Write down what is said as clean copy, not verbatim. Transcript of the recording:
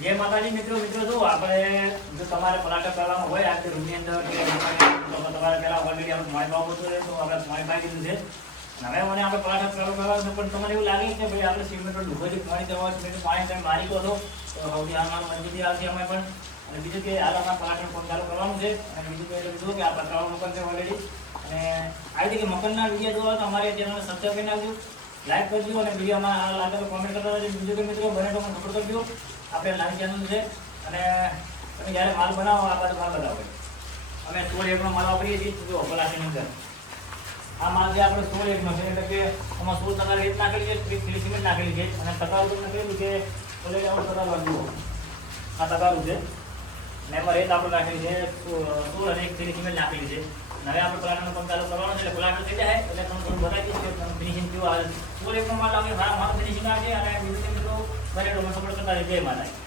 જય માતાજી મિત્રો જો આપણે જો તમારે પ્લાસ્ટર કરવાનો હોય આ રૂમની અંદર તો તમારે પહેલા ઓલરેડી આપણે પાણી પાવું પડશે તો આપણે પાણી પાઈ દીધું છે. હવે મને આપણે પ્લાસ્ટર કરવાનું પણ તમને એવું લાગે કે ભાઈ આપણે સિમેન્ટનો ડૂબોથી પાણી કરવા સિમેન્ટ પાણી તમે મારી કહો છો તો સૌથી આમાં મંજૂરી આવશે અમે પણ. અને બીજું કે હાલ અમારે પ્લાસ્ટર કામ ચાલુ કરવાનું છે. અને બીજું કે કીધું કે આ પતરાવાનું મકાન છે ઓલરેડી. અને આવી રીતે મકાનના વિડીયો જોવા તો અમારે ચેનલને સબસ્ક્રાઈબ કરી નાખજો, લાઈક કરજો અને વિડીયોમાં આ લાગે તો કોમેન્ટ કરતા રહેજો. બીજું કે મિત્રો બને તો મને ખબર કરજો આપણે નાની ચેનલ છે. અને તમે જ્યારે માલ બનાવો આ બાજુ માલ બતાવો અમે 16 એકનો માલ વાપરીએ છીએ. જો પ્લાસ્ટરની અંદર આ માલ જે આપણે 16 એકનો છે એટલે કે આમાં 16% રેત નાખેલી છે, 30 સિમેન્ટ નાખેલી છે. અને તગારું તમને કહેલું કે ઓલરેડી આપણે તગારું જુઓ આ તગારું છે અને એમાં રેત આપણે નાખેલી છે 16 અને 30 સિમેન્ટ નાખેલી છે. હવે આપણે પ્લાસ્ટરનું કામ ચાલુ કરવાનું છે એટલે પ્લાસ્ટર થઈ જાય એટલે તમને થોડું બતાવી દઈશ કે ફિનિશિંગ કેવું આવે. 16 એકનો માલ આપણે માલ ફિનિશિંગ આવે છે. અને બીજું કે મિત્રો બને તો સપોર્ટ કરતા રહેજો. જય માતા.